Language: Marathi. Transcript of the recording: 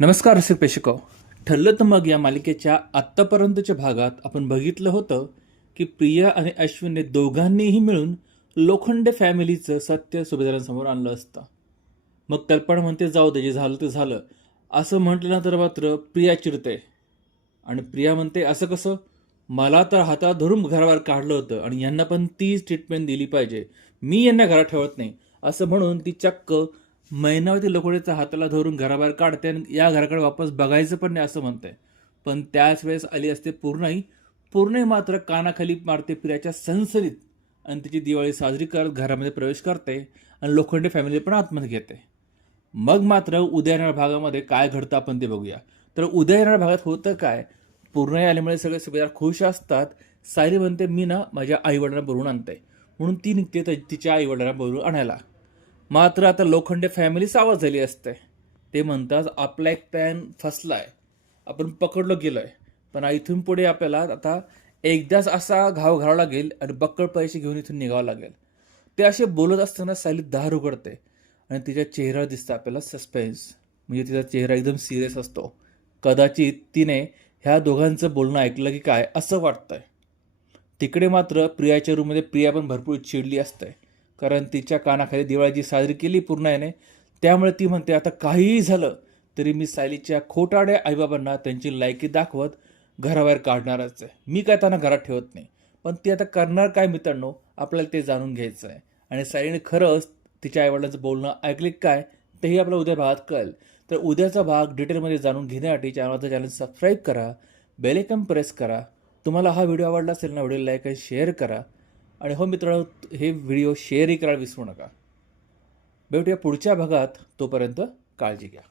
नमस्कार रसिक प्रेक्षको. ठरलं तर मग या मालिकेच्या आत्तापर्यंतच्या भागात आपण बघितलं होतं की प्रिया आणि अश्विनने दोघांनीही मिळून लोखंडे फॅमिलीचं सत्य सुभेदारांसमोर आणलं असतं. मग कल्पना म्हणते जाऊ दे जे झालं ते झालं. असं म्हटल्यानंतर मात्र प्रिया चिडते. आणि प्रिया म्हणते असं कसं? मला तर हातात धरून घराबाहेर काढलं होतं आणि यांना पण तीच ट्रीटमेंट दिली पाहिजे. मी यांना घरात ठेवत नाही. असं म्हणून ती चक्क मैनावती लोखंडेचा हाताला धरून घराबाहेर काढते आणि या घराकडे वापस बघायचं पण नाही असं म्हणते. पण त्याच वेळेस आली असते पूर्णही पूर्णही मात्र कानाखाली मारते प्रियाच्या सनसरीत आणि तिची दिवाळी साजरी करत घरामध्ये प्रवेश करते आणि लोखंडे फॅमिली पण आतमध्ये घेते. मग मात्र उद्या येणाऱ्या भागामध्ये काय घडतं आपण ते बघूया. तर उद्या येणाऱ्या भागात होतं काय? पूर्णही आल्यामुळे सगळे सुभेदार खुश असतात. सायरी म्हणते मी ना माझ्या आईवडिलांना बोलवून आणते. म्हणून ती निघते तिच्या आईवडिलांना बोलवून आणायला. मात्र आता लोखंडे फॅमिली सावध झाली असते. ते म्हणतात आपला एक प्लॅन आहे आपण पकडलो गेलो आहे पण इथून पुढे आपल्याला आता एकदाच असा घाव घालावा लागेल आणि बक्कळ पैसे घेऊन इथून निघावं लागेल. ते असे बोलत असताना सायली दार उघडते आणि तिच्या चेहऱ्यावर दिसतं आपल्याला सस्पेन्स म्हणजे तिचा चेहरा एकदम सिरियस असतो. कदाचित तिने ह्या दोघांचं बोलणं ऐकलं की काय असं वाटतंय. तिकडे मात्र प्रियाच्या रूममध्ये प्रिया पण भरपूर चिडली असते. कारण तिच्या कानाखाली दिवाळीची साजरी केली पूर्ण याने. त्यामुळे ती म्हणते आता काहीही झालं तरी मी सायलीच्या खोटाड्या आईबाबांना त्यांची लायकी दाखवत घराबाहेर काढणारच आहे. मी काय त्यांना घरात ठेवत नाही. पण ती आता करणार काय मित्रांनो आपल्याला ते जाणून घ्यायचं आहे. आणि सायलीने खरंच तिच्या आईवडिलांचं बोलणं ऐकले काय तेही आपल्या उद्या भागात कळेल. तर उद्याचा भाग डिटेलमध्ये जाणून घेण्यासाठी चॅनलचा चॅनल सबस्क्राईब करा बेलेकम प्रेस करा. तुम्हाला हा व्हिडिओ आवडला असेल ना व्हिडिओ लाईक आणि शेअर करा. आणि हो मित्रांनो हे व्हिडिओ शेअरही करायला विसरू नका. भेटूया पुढच्या भागात तोपर्यंत काळजी घ्या.